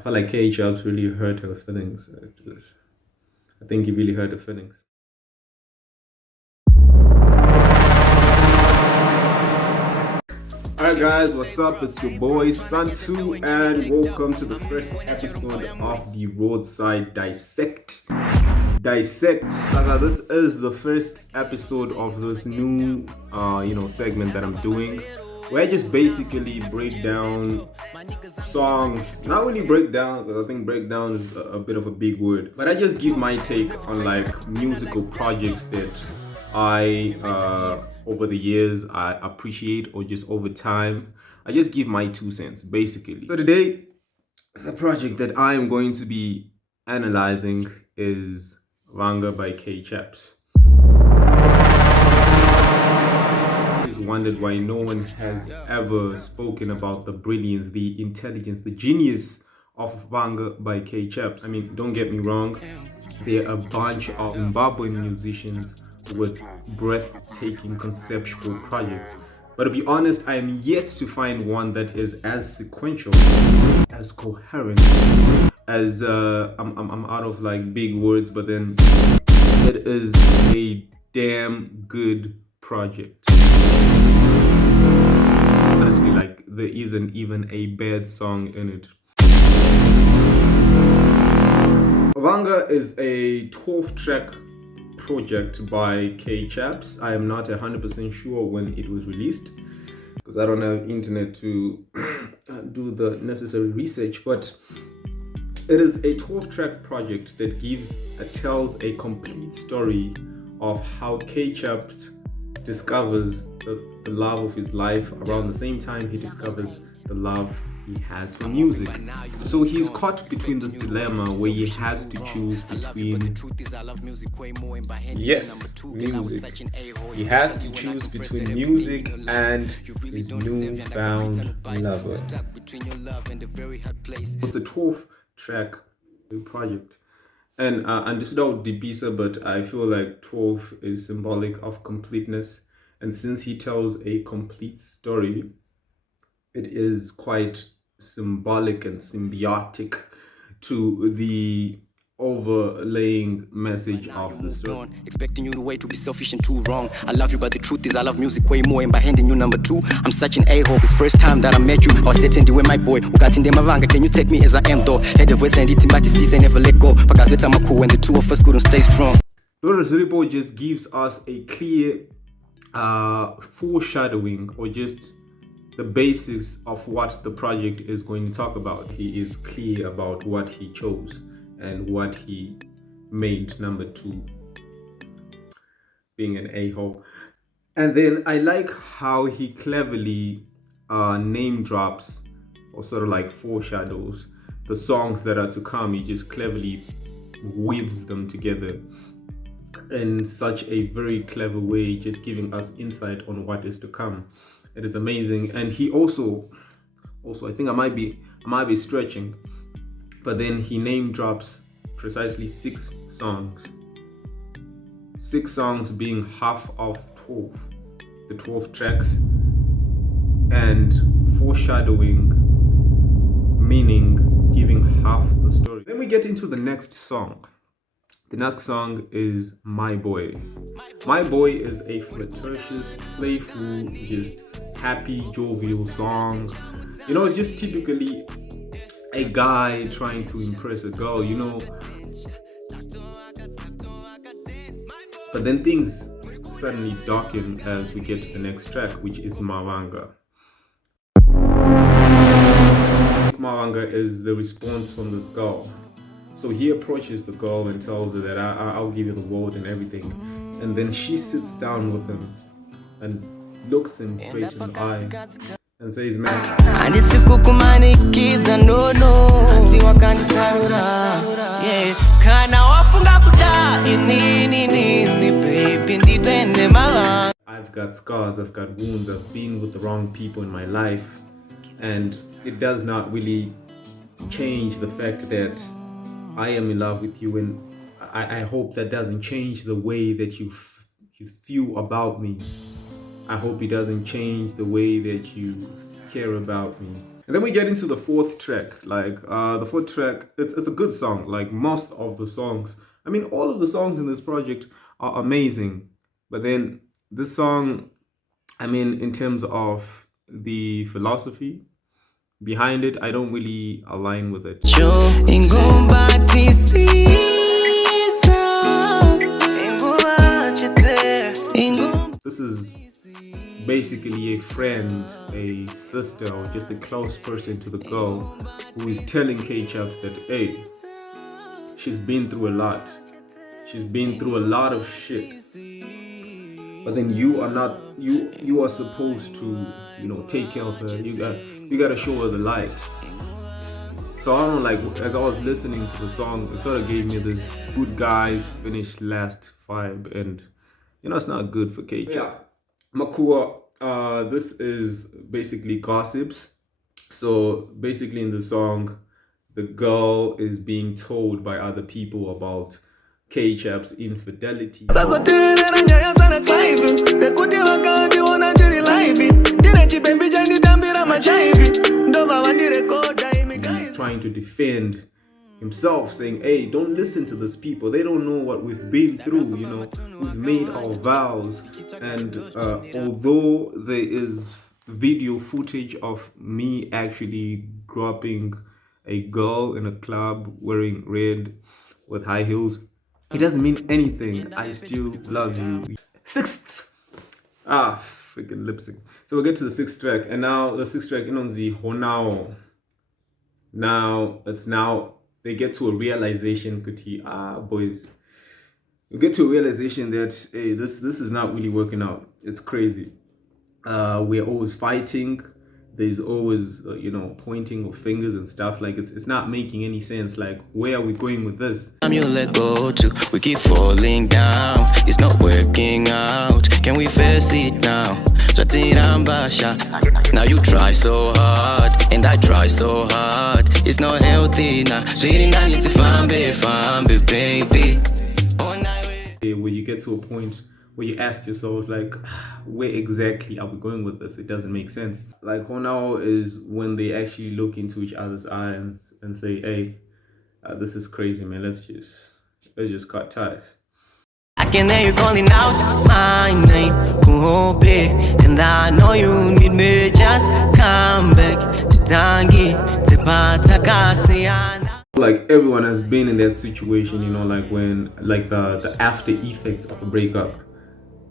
I felt like Kae Chaps really hurt her feelings. I think he really hurt her feelings. Alright guys, what's up? It's your boy Santu and welcome to the first episode of the ROADsIDE DiSSeCT saga. This is the first episode of this new segment that I'm doing, where I just basically break down songs. Not really break down, because I think breakdown is a bit of a big word, but I just give my take on like musical projects that I over the years I appreciate, or just over time I just give my 2 cents basically. So today the project that I am going to be analyzing is Vanga by Kae Chaps. Wondered why no one has ever spoken about the brilliance, the intelligence, the genius of Vanga by Kae Chaps. I mean, don't get me wrong, there are a bunch of Zimbabwean musicians with breathtaking conceptual projects, but to be honest, I am yet to find one that is as sequential, as coherent, as I'm out of like big words, but then it is a damn good project. Honestly, like, there isn't even a bad song in it. Vanga is a 12-track project by Kae Chaps. I am not 100% sure when it was released, because I don't have internet to do the necessary research, but it is a 12-track project that tells a complete story of how Kae Chaps discovers the love of his life around the same time he discovers the love he has for music. So he's caught between this dilemma where he has to choose between music. He has to choose between music and his newfound lover. It's a 12-track project. And this is not DiSSeCT, but I feel like 12 is symbolic of completeness. And since he tells a complete story, it is quite symbolic and symbiotic to the overlaying message of the story. Expecting you to wait to be selfish and too wrong. I love you, but the truth is I love music way more, and by handing you number 2, I'm such an a-hole. It's first time that I met you, I was sitting there with my boy. Ukatinde mavanga, can you take me as I am though? Head of voice and it but see never let go. Because it's cool when the two of us couldn't stay strong. ROADsIDE just gives us a clear foreshadowing, or just the basis of what the project is going to talk about. He is clear about what he chose and what he made number 2, being an a-hole. And then I like how he cleverly name drops, or sort of like foreshadows, the songs that are to come. He just cleverly weaves them together in such a very clever way, just giving us insight on what is to come. It is amazing. And he also I think I might be stretching, but then he name drops precisely 6 songs. 6 songs being half of 12, the 12 tracks, and foreshadowing, meaning giving half the story. Then we get into the next song. The next song is My Boy. My Boy is a flirtatious, playful, just happy, jovial song. You know, it's just typically a guy trying to impress a girl, you know. But then things suddenly darken as we get to the next track, which is Vanga. Vanga is the response from this girl. So he approaches the girl and tells her that I'll give you the world and everything. And then she sits down with him and looks him straight in the eye and says, man, I've got scars, I've got wounds, I've been with the wrong people in my life, and it does not really change the fact that I am in love with you, and I hope that doesn't change the way that you feel about me. I hope it doesn't change the way that you care about me. And then we get into the fourth track. Like the fourth track, it's a good song. Like most of the songs, I mean, all of the songs in this project are amazing. But then this song, I mean, in terms of the philosophy behind it, I don't really align with it. This is basically a friend, a sister, or just a close person to the girl who is telling Kae Chaps that, hey, she's been through a lot. She's been through a lot of shit. But then you are not, you are supposed to, you know, take care of her. You gotta show her the light. So I don't know, like, as I was listening to the song, it sort of gave me this good guys finish last vibe, and you know, it's not good for Kae Chaps. Yeah, Makua, this is basically gossips. So basically in the song, the girl is being told by other people about Kae Chaps' infidelity. He's trying to defend himself, saying, hey, don't listen to these people. They don't know what we've been through, you know. We've made our vows. And although there is video footage of me actually dropping a girl in a club wearing red with high heels, it doesn't mean anything. I still love you. Sixth. Freaking lip sync. So we'll get to the sixth track. And now the sixth track, on the Honao. Now they get to a realization, boys. You get to a realization that, hey, this is not really working out. It's crazy. We're always fighting. There's always you know, pointing of fingers and stuff. Like it's not making any sense. Like, where are we going with this? You let go too. We keep falling down. It's not working out. Can we face it now? Now you try so hard and I try so hard. It's not healthy now. Baby. Where you get to a point where you ask yourselves, like, where exactly are we going with this? It doesn't make sense. Like, Honao is when they actually look into each other's eyes and say, hey, this is crazy, man. Let's just cut ties. I can hear you calling out my name, and I know you need me. Just come back to Tangi, like, everyone has been in that situation, you know, like when, like the after effects of a breakup,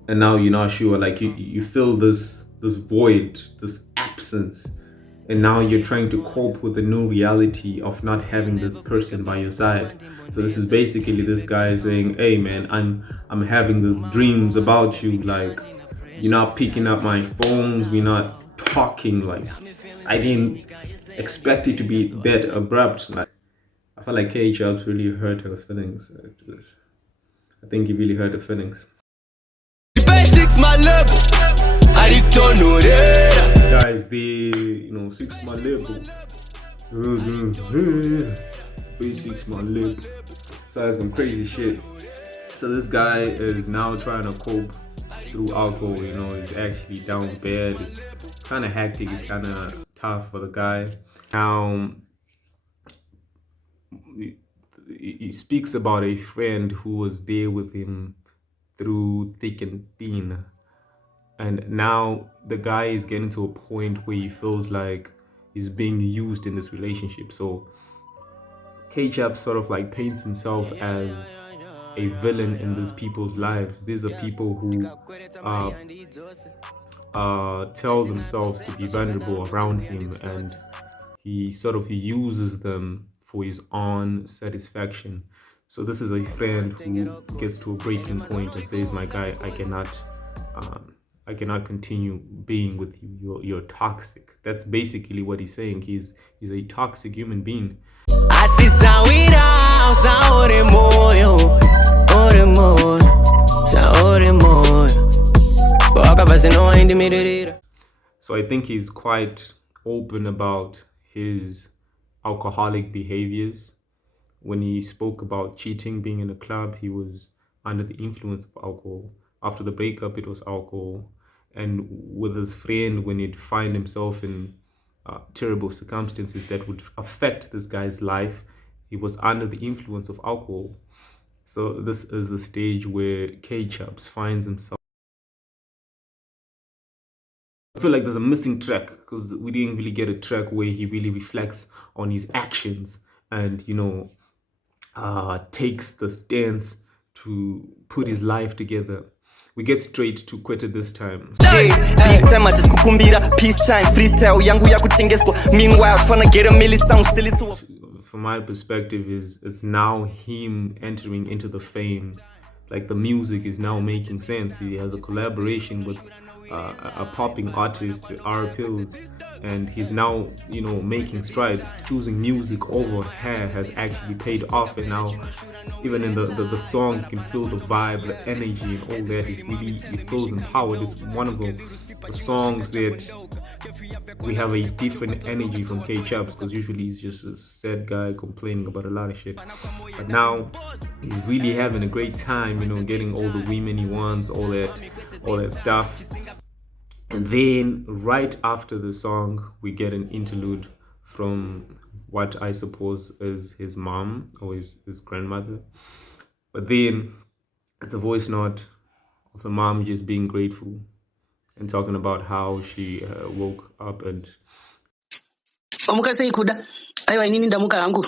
and now you're not sure, like you feel this void, this absence, and now you're trying to cope with the new reality of not having this person by your side. So this is basically this guy saying, hey man, I'm having these dreams about you. Like, you're not picking up my phones, we're not talking. Like, I didn't expect it to be that abrupt. Like, I felt like Kae Chaps really hurt her feelings after this. I think he really hurt her feelings. Guys, the 6 month label. Basics my lip. So that's some crazy shit. So this guy is now trying to cope through alcohol, you know, he's actually down bad. It's kind of hectic, it's kind of tough for the guy. Now, he speaks about a friend who was there with him through thick and thin. And now the guy is getting to a point where he feels like he's being used in this relationship. So Kae Chaps sort of like paints himself as a villain in these people's lives. These are people who tell themselves to be vulnerable around him, and he sort of uses them for his own satisfaction. So this is a friend who gets to a breaking point and says, my guy, I cannot continue being with you. You're toxic. That's basically what he's saying. He's a toxic human being. So I think he's quite open about his alcoholic behaviors. When he spoke about cheating, being in a club, he was under the influence of alcohol. After the breakup, it was alcohol. And with his friend, when he'd find himself in terrible circumstances that would affect this guy's life. He was under the influence of alcohol. So this is the stage where Kae Chaps finds himself. I feel like there's a missing track because we didn't really get a track where he really reflects on his actions and, you know, takes the stance to put his life together. We get straight to Kwete this time. This time I just kukumbira peace time freestyle yangu ya kutengeswa. Meanwhile trying to get a milli sound silly to. From my perspective, it's now him entering into the fame. Like the music is now making sense. He has a collaboration with a popping artist, R Pills, and he's now, you know, making strides. Choosing music over hair has actually paid off, and now even in the song you can feel the vibe, the energy and all that. He feels empowered. It's one of the songs that we have a different energy from Kae Chaps, because usually he's just a sad guy complaining about a lot of shit. But now he's really having a great time, you know, getting all the women he wants, all that stuff. And then right after the song, we get an interlude from what I suppose is his mom or his grandmother. But then it's a voice note of the mom just being grateful and talking about how she woke up and omukase ikuda aiwa inini ndamuka hangu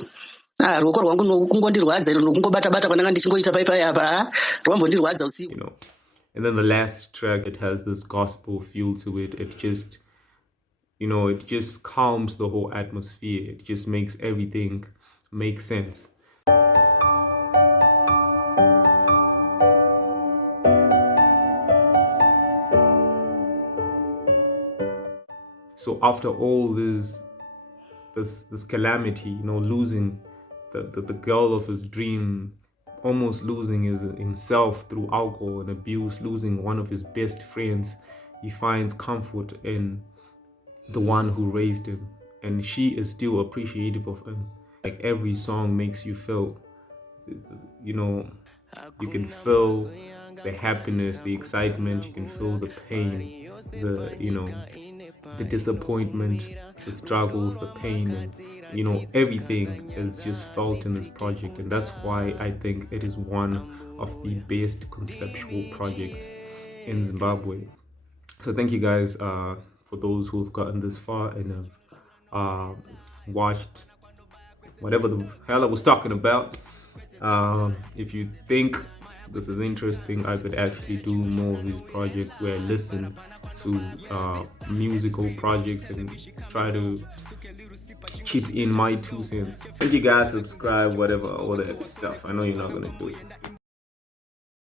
ruoko rwangu nokungondirwadza iro nokungobata bata pananga ndichingoita paipai apa rwambondirwadza usiku, you know. And then the last track, it has this gospel feel to it. It just, you know, it just calms the whole atmosphere. It just makes everything make sense. So after all this calamity, you know, losing the girl of his dream, almost losing himself through alcohol and abuse, losing one of his best friends, he finds comfort in the one who raised him, and she is still appreciative of him. Like every song makes you feel, you know, you can feel the happiness, the excitement, you can feel the pain, the disappointment, the struggles, the pain, and you know, everything is just felt in this project. And that's why I think it is one of the best conceptual projects in Zimbabwe. So thank you guys for those who have gotten this far and have watched whatever the hell I was talking about. If you think this is interesting, I could actually do more of these projects where I listen to musical projects and try to chip in my 2 cents. Thank you guys, subscribe, whatever, all that stuff. I know you're not gonna do it.